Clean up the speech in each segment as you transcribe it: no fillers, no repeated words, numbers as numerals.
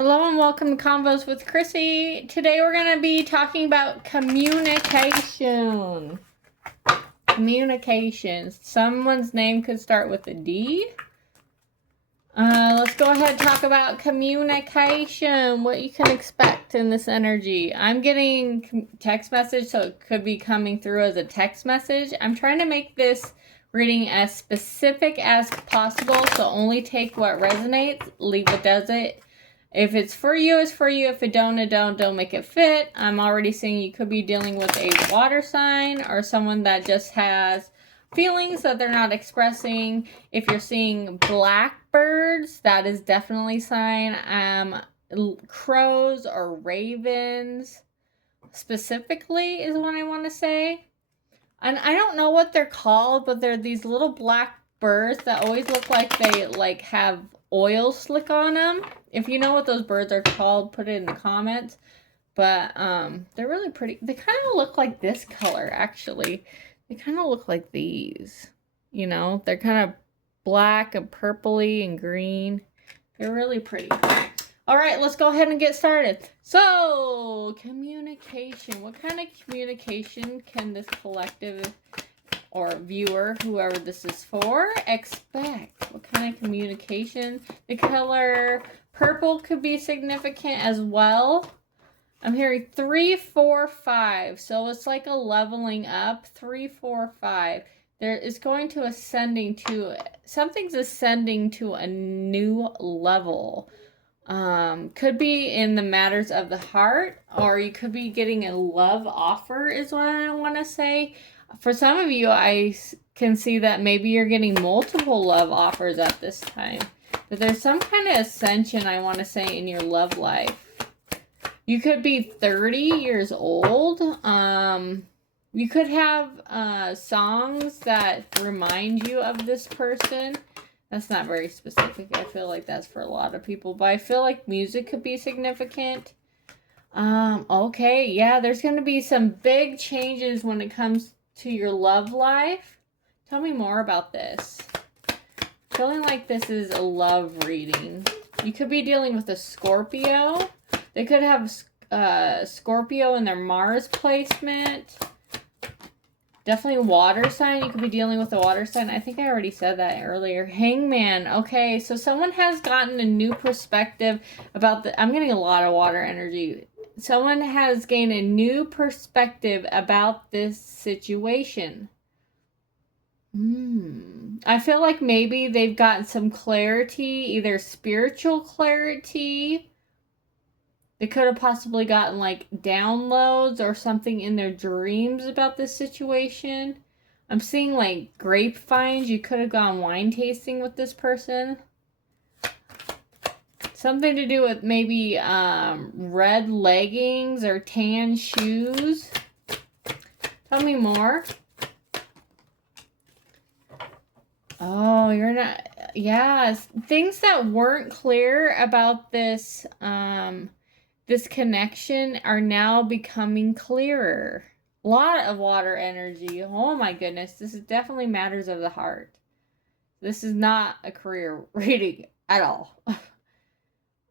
Hello and welcome to Convos with Chrissy. Today we're going to be talking about communication. Communications. Someone's name could start with a D. Let's go ahead and talk about communication. What you can expect in this energy. I'm getting text message, so it could be coming through as a text message. I'm trying to make this reading as specific as possible, so only take what resonates, leave what doesn't. If it's for you, it's for you. If it don't, it don't make it fit. I'm already seeing you could be dealing with a water sign or someone that just has feelings that they're not expressing. If you're seeing blackbirds, that is definitely a sign. Crows or ravens specifically is what I want to say. And I don't know what they're called, but they're these little black birds that always look like they have oil slick on them. If you know what those birds are called, put it in the comments. But they're really pretty. They kind of look like this color, actually. They kind of look like these. You know, they're kind of black and purpley and green. They're really pretty. All right, let's go ahead and get started. So, communication. What kind of communication can this collective or viewer, whoever this is for, expect? What kind of communication? The color purple could be significant as well. I'm hearing 3, 4, 5. So it's like a leveling up. 3, 4, 5. There is going to something's ascending to a new level. Could be in the matters of the heart, or you could be getting a love offer is what I want to say. For some of you, I can see that maybe you're getting multiple love offers at this time. But there's some kind of ascension, I want to say, in your love life. You could be 30 years old. You could have songs that remind you of this person. That's not very specific. I feel like that's for a lot of people. But I feel like music could be significant. Okay, yeah, there's going to be some big changes when it comes to your love life. Tell me more about this. Feeling like this is a love reading. You could be dealing with a Scorpio. They could have Scorpio in their Mars placement. Definitely water sign. You could be dealing with a water sign. I think I already said that earlier. Hangman. Okay, so someone has gotten a new perspective about I'm getting a lot of water energy. Someone has gained a new perspective about this situation. I feel like maybe they've gotten some clarity, either spiritual clarity. They could have possibly gotten like downloads or something in their dreams about this situation. I'm seeing like grapevines. You could have gone wine tasting with this person. Something to do with maybe red leggings or tan shoes. Tell me more. Oh, you're not... Yeah, things that weren't clear about this... this connection are now becoming clearer. A lot of water energy. Oh my goodness. This is definitely matters of the heart. This is not a career reading at all.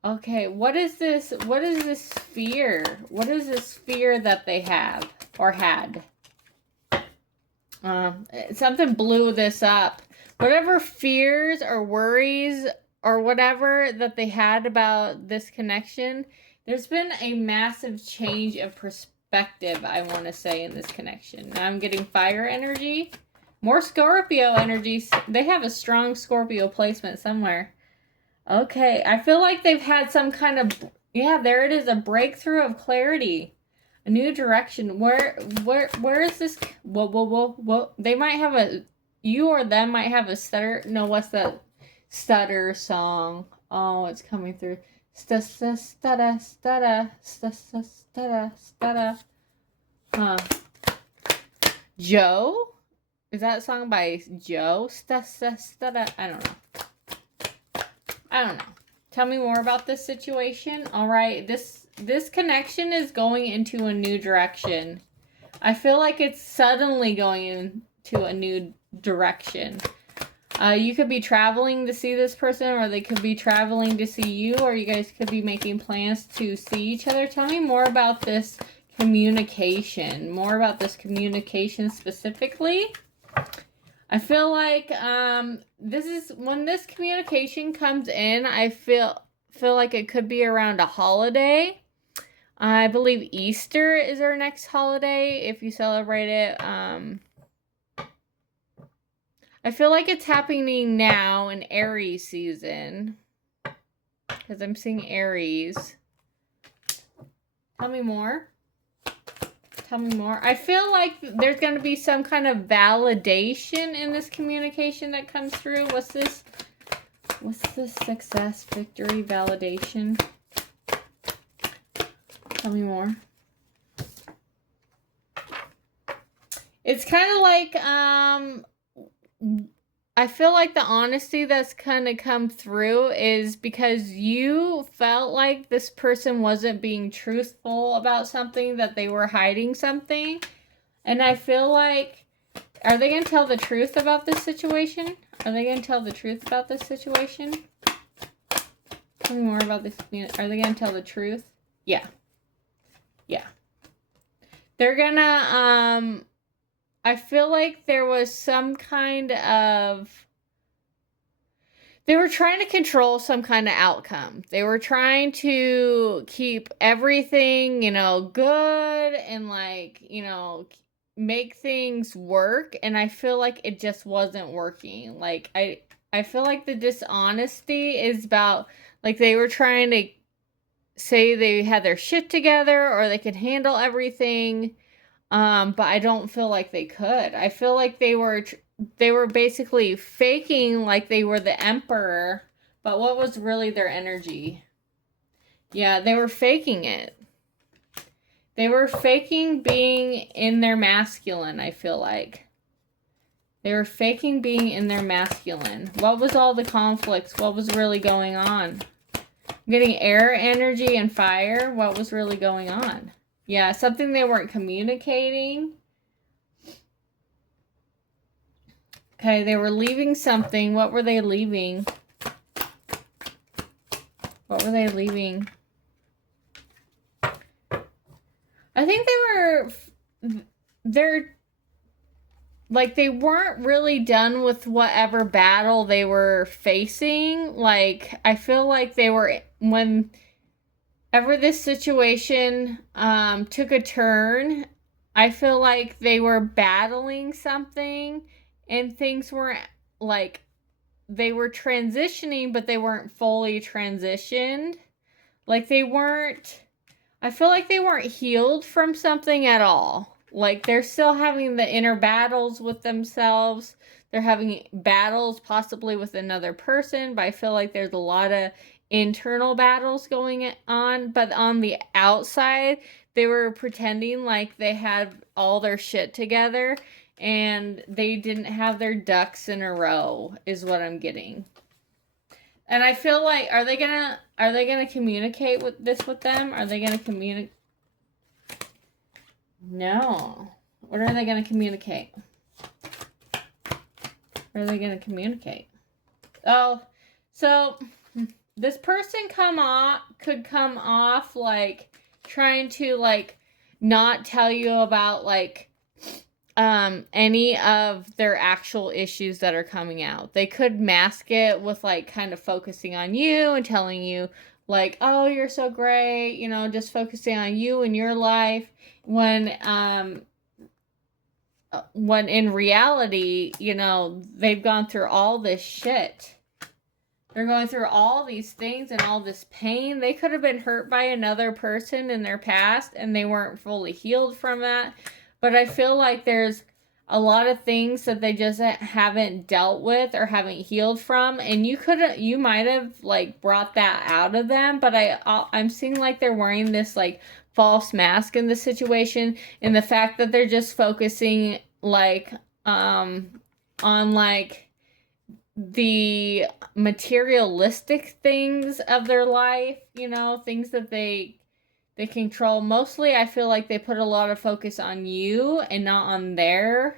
Okay, what is this? What is this fear? What is this fear that they have or had? Something blew this up. Whatever fears or worries or whatever that they had about this connection, there's been a massive change of perspective, I want to say, in this connection. Now I'm getting fire energy. More Scorpio energies. They have a strong Scorpio placement somewhere. Okay, I feel like they've had some kind of... Yeah, there it is. A breakthrough of clarity. A new direction. Where is this? Whoa. They might have a... You or them might have a stutter. No, what's that stutter song? Oh, it's coming through. Stutter. Huh. Joe? Is that a song by Joe? Stutter. I don't know. Tell me more about this situation. All right, this connection is going into a new direction. I feel like it's suddenly going into a new direction. You could be traveling to see this person, or they could be traveling to see you, or you guys could be making plans to see each other. Tell me more about this communication. More about this communication specifically. I feel like this is when this communication comes in, I feel like it could be around a holiday. I believe Easter is our next holiday if you celebrate it. I feel like it's happening now in Aries season. Because I'm seeing Aries. Tell me more. Tell me more. I feel like there's going to be some kind of validation in this communication that comes through. What's this? What's this? Success, victory, validation. Tell me more. It's kind of like, I feel like the honesty that's kind of come through is because you felt like this person wasn't being truthful about something, that they were hiding something. And I feel like, are they going to tell the truth about this situation? Are they going to tell the truth about this situation? Tell me more about this. Are they going to tell the truth? Yeah. Yeah. They're going to, I feel like there was some kind of, they were trying to control some kind of outcome. They were trying to keep everything, good and make things work. And I feel like it just wasn't working. Like, I feel like the dishonesty is about, like, they were trying to say they had their shit together or they could handle everything. But I don't feel like they could. I feel like they were basically faking like they were the emperor, but what was really their energy? Yeah, they were faking it. They were faking being in their masculine, I feel like. They were faking being in their masculine. What was all the conflicts? What was really going on? I'm getting air energy and fire. What was really going on? Yeah, something they weren't communicating. Okay, they were leaving something. What were they leaving? What were they leaving? I think they weren't really done with whatever battle they were facing. Like, I feel like they were, whenever this situation took a turn, I feel like they were battling something and things weren't, like, they were transitioning, but they weren't fully transitioned. Like, I feel like they weren't healed from something at all. Like, they're still having the inner battles with themselves. They're having battles possibly with another person, but I feel like there's a lot of internal battles going on. But on the outside, they were pretending like they had all their shit together and they didn't have their ducks in a row, is what I'm getting. And I feel like, are they gonna communicate with them? Are they gonna communicate? No. What are they gonna communicate? What are they gonna communicate? Oh, so this person could come off like trying to like not tell you about like any of their actual issues that are coming out. They could mask it with like kind of focusing on you and telling you like, oh, you're so great, just focusing on you and your life, when in reality, they've gone through all this shit. They're going through all these things and all this pain. They could have been hurt by another person in their past and they weren't fully healed from that. But I feel like there's a lot of things that they just haven't dealt with or haven't healed from. And you might have like brought that out of them. But I'm seeing like they're wearing this like false mask in the situation. And the fact that they're just focusing like on like the materialistic things of their life, things that they control. Mostly, I feel like they put a lot of focus on you and not on their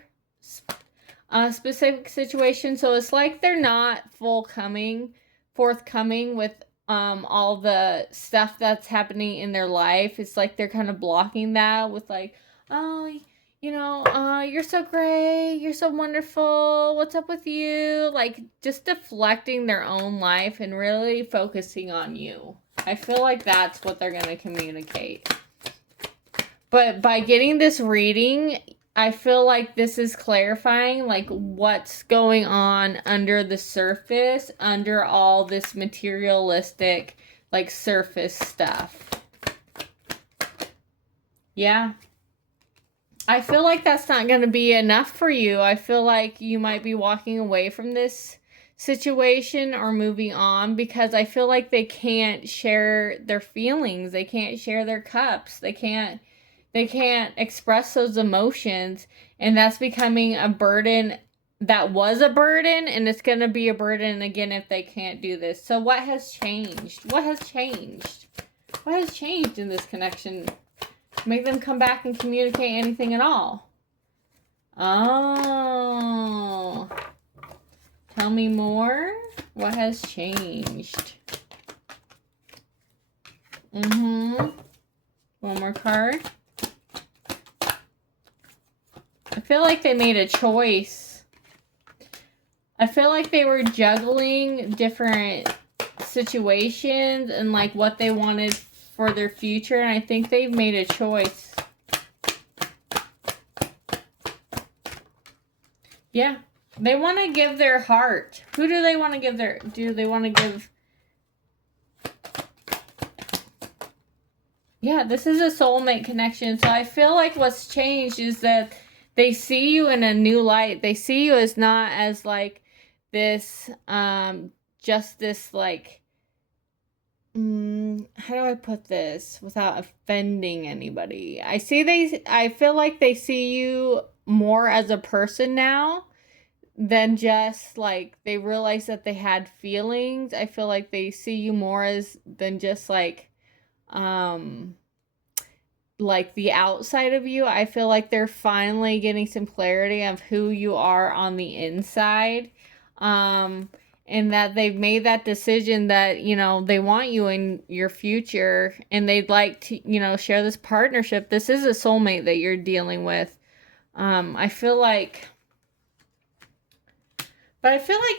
specific situation. So it's like they're not forthcoming with all the stuff that's happening in their life. It's like they're kind of blocking that with like, oh, you're so great, you're so wonderful, what's up with you? Like just deflecting their own life and really focusing on you. I feel like that's what they're going to communicate. But by getting this reading, I feel like this is clarifying like what's going on under the surface, under all this materialistic like surface stuff. Yeah. I feel like that's not going to be enough for you. I feel like you might be walking away from this situation or moving on because I feel like they can't share their feelings. They can't share their cups. They can't express those emotions, and that's becoming a burden. That was a burden, and it's going to be a burden again if they can't do this. So what has changed? What has changed? What has changed in this connection to make them come back and communicate anything at all? Oh, tell me more. What has changed? One more card. I feel like they made a choice. I feel like they were juggling different situations and like what they wanted for their future, and I think they've made a choice. Yeah. They want to give their heart. Who do they want to give their... Do they want to give... Yeah, this is a soulmate connection. So I feel like what's changed is that they see you in a new light. They see you as not as like this, just this like, how do I put this without offending anybody? I feel like they see you more as a person now than just like they realize that they had feelings. I feel like they see you more as than just like the outside of you. I feel like they're finally getting some clarity of who you are on the inside. And that they've made that decision that, they want you in your future and they'd like to, share this partnership. This is a soulmate that you're dealing with. I feel like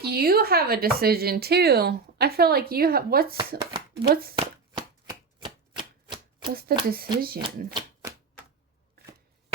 you have a decision too. I feel like you have, what's the decision?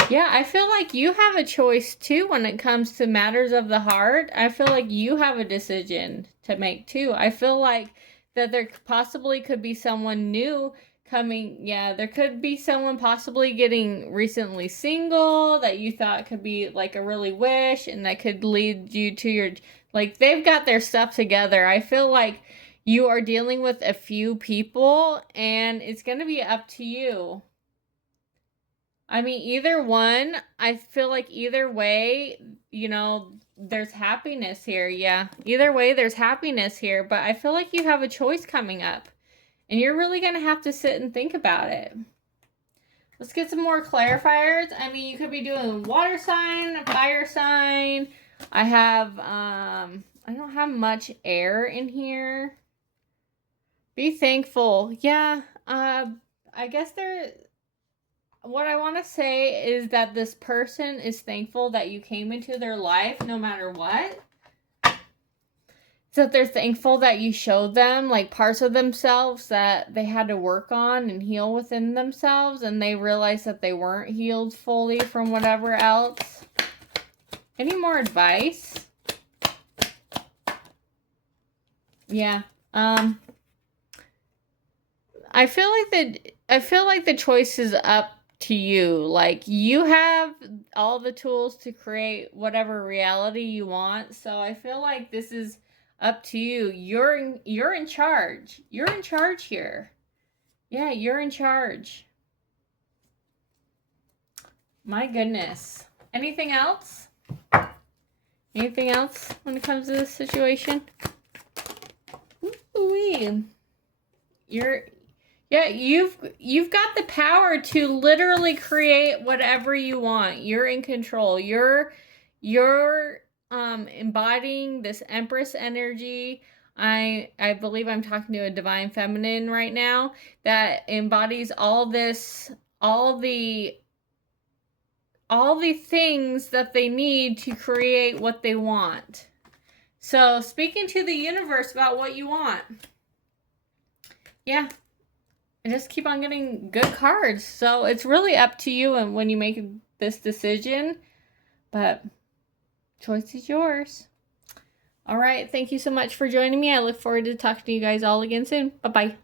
Yeah, I feel like you have a choice too when it comes to matters of the heart. I feel like you have a decision to make too. I feel like that there possibly could be someone new coming. Yeah, there could be someone possibly getting recently single that you thought could be like a really wish and that could lead you to your, like they've got their stuff together. I feel like you are dealing with a few people and it's going to be up to you. I mean, either one, I feel like either way, there's happiness here. Yeah, either way, there's happiness here. But I feel like you have a choice coming up. And you're really going to have to sit and think about it. Let's get some more clarifiers. I mean, you could be doing water sign, fire sign. I don't have much air in here. Be thankful. Yeah, I guess what I want to say is that this person is thankful that you came into their life no matter what. So that they're thankful that you showed them like parts of themselves that they had to work on and heal within themselves, and they realized that they weren't healed fully from whatever else. Any more advice? Yeah. I feel like the choice is up to you. Like you have all the tools to create whatever reality you want. So I feel like this is up to you. You're in charge. You're in charge here. Yeah, you're in charge. My goodness. Anything else? Anything else when it comes to this situation? Ooh-wee. You've got the power to literally create whatever you want. You're in control. You're embodying this Empress energy. I believe I'm talking to a divine feminine right now that embodies all this, all the things that they need to create what they want. So speaking to the universe about what you want. Yeah. I just keep on getting good cards. So it's really up to you and when you make this decision. But choice is yours. All right. Thank you so much for joining me. I look forward to talking to you guys all again soon. Bye-bye.